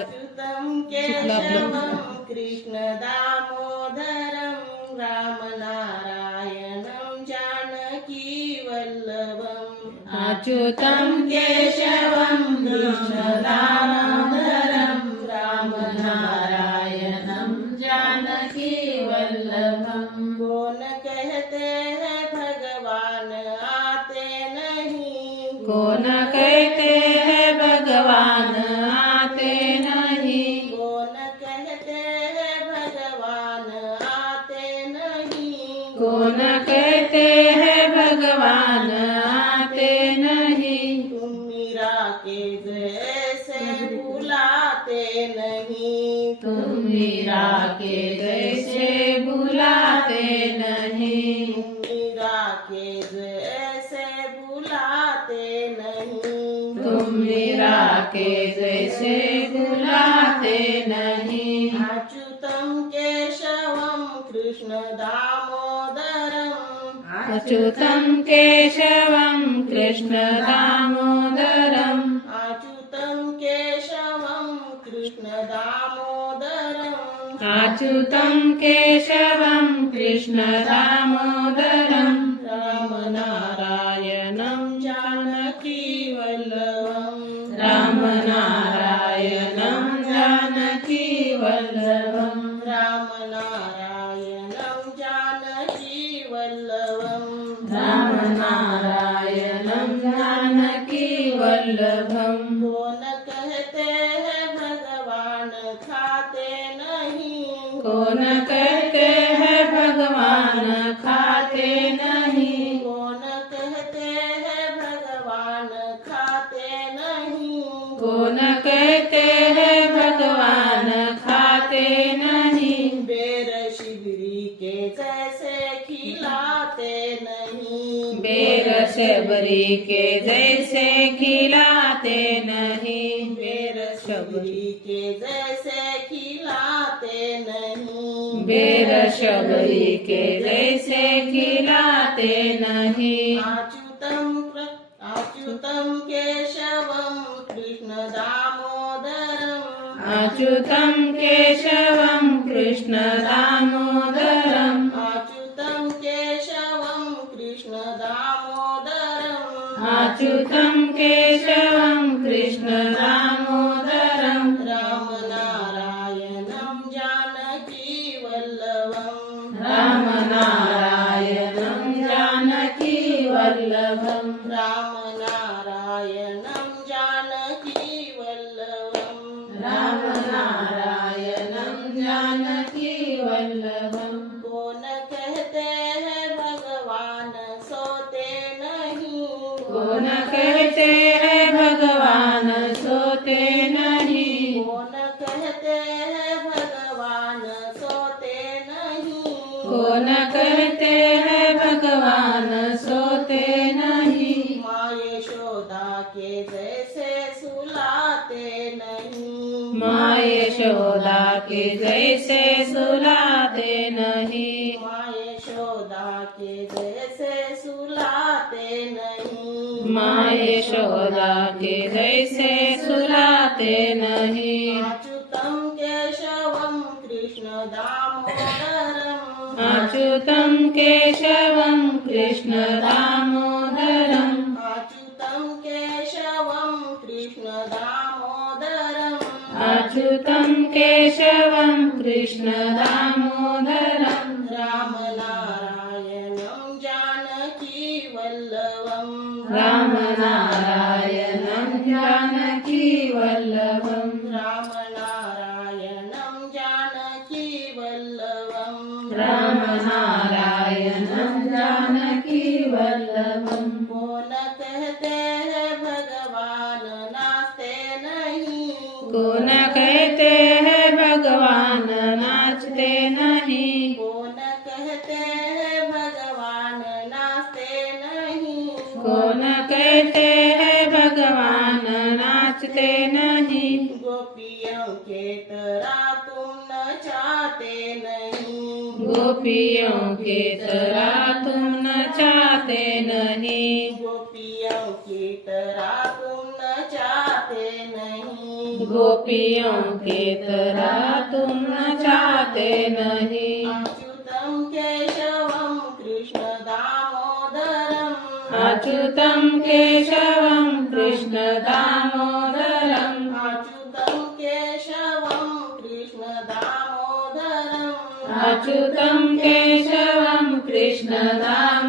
अच्युतं केशवं कृष्ण दामोदरं रामनारायणं जानकी वल्लभम् अच्युतं केशवं कृष्ण दामोदरं रामनारायणं जानकी वल्लभम् कौन कहते हैं भगवान आते नहीं कौन कहते हैं भगवान आते नहीं कौन कहते हैं भगवान आते नहीं कौन कहते हैं भगवान आते नहीं तुम मीरा के जैसे बुलाते नहीं तुम मीरा के जैसे बुलाते नहीं तुम मीरा के जैसे बुलाते नहीं तुम मीरा के जैसे बुलाते नहीं अच्युतं केशवं कृष्ण दामोदरम् अच्युतं केशवं कृष्ण दामोदरम् अच्युतं केशवं कृष्ण दामोदरम् अच्युतं केशवं कृष्ण दामोदरम् रामनारायणं जानकी वल्लभम् रामनारायणं जानकी वल्लभम् रामनारायणं जानकी वल्लभम् रामनारायणं जानकी वल्लभम् कौन कहते हैं भगवान खाते नहीं कौन कहते हैं भगवान खाते नहीं कौन कहते हैं भगवान खाते नहीं कौन कहते हैं भगवान खाते नहीं बेर शिवरी के जैसे खिलाते नहीं बेर शबरी के जैसे खिलाते नहीं बेर शिवरी के जैसे खिलाते नहीं बेर शबरी के जैसे खिलाते नहीं अच्युतं केशवं कृष्ण दामोदरम् अच्युतं केशवं कृष्ण दामोदरम् अच्युतं केशवं कृष्ण दामोदरम् अच्युतं केशवं कृष्ण दामोदरम् रामनारायणं जानकी वल्लभम् रामनारायणं जानकी वल्लभम् रामनारायणं जानकी वल्लभम् रामनारायणं जानकी वल्लभम् कौन कहते हैं भगवान सोते नहीं कौन कहते हैं भगवान सोते नहीं कौन कहते हैं भगवान सोते नहीं कौन कहते हैं भगवान सोते नहीं माँ यशोदा के जैसे सुलाते नहीं माँ यशोदा के जैसे सुलाते नहीं माँ यशोदा के जैसे सुलाते नहीं माँ यशोदा के जैसे सुलाते नहीं अच्युतं केशवं कृष्ण दामोदरम् अच्युतं केशवं कृष्ण दामोदरम् अच्युतं केशवं कृष्ण दामोदरम् अच्युतं केशवं कृष्ण दामोदरम् रामनारायणं जानकी वल्लभम् रामनारायणं जानकी वल्लभम् रामनारायणं जानकी वल्लभम् रामनारायणं जानकी वल्लभम् कौन कहते हैं भगवान नाचते नहीं कौन कहते हैं भगवान नाचते नहीं कौन कहते हैं भगवान नाचते नहीं कौन कहते हैं भगवान नाचते नहीं गोपियों के तरह तुम नचाते नहीं गोपियों के तरह तुम नचाते नहीं गोपियों की तरह तुम नचाते नहीं गोपियों के तरह तुम न चाहते नहीं। अच्युतं केशवं कृष्ण दामोदरम् अच्युतं केशवं कृष्ण दामोदरम् अच्युतं केशवं कृष्ण दामोदरम् अच्युतं केशवं कृष्ण दामोदरम्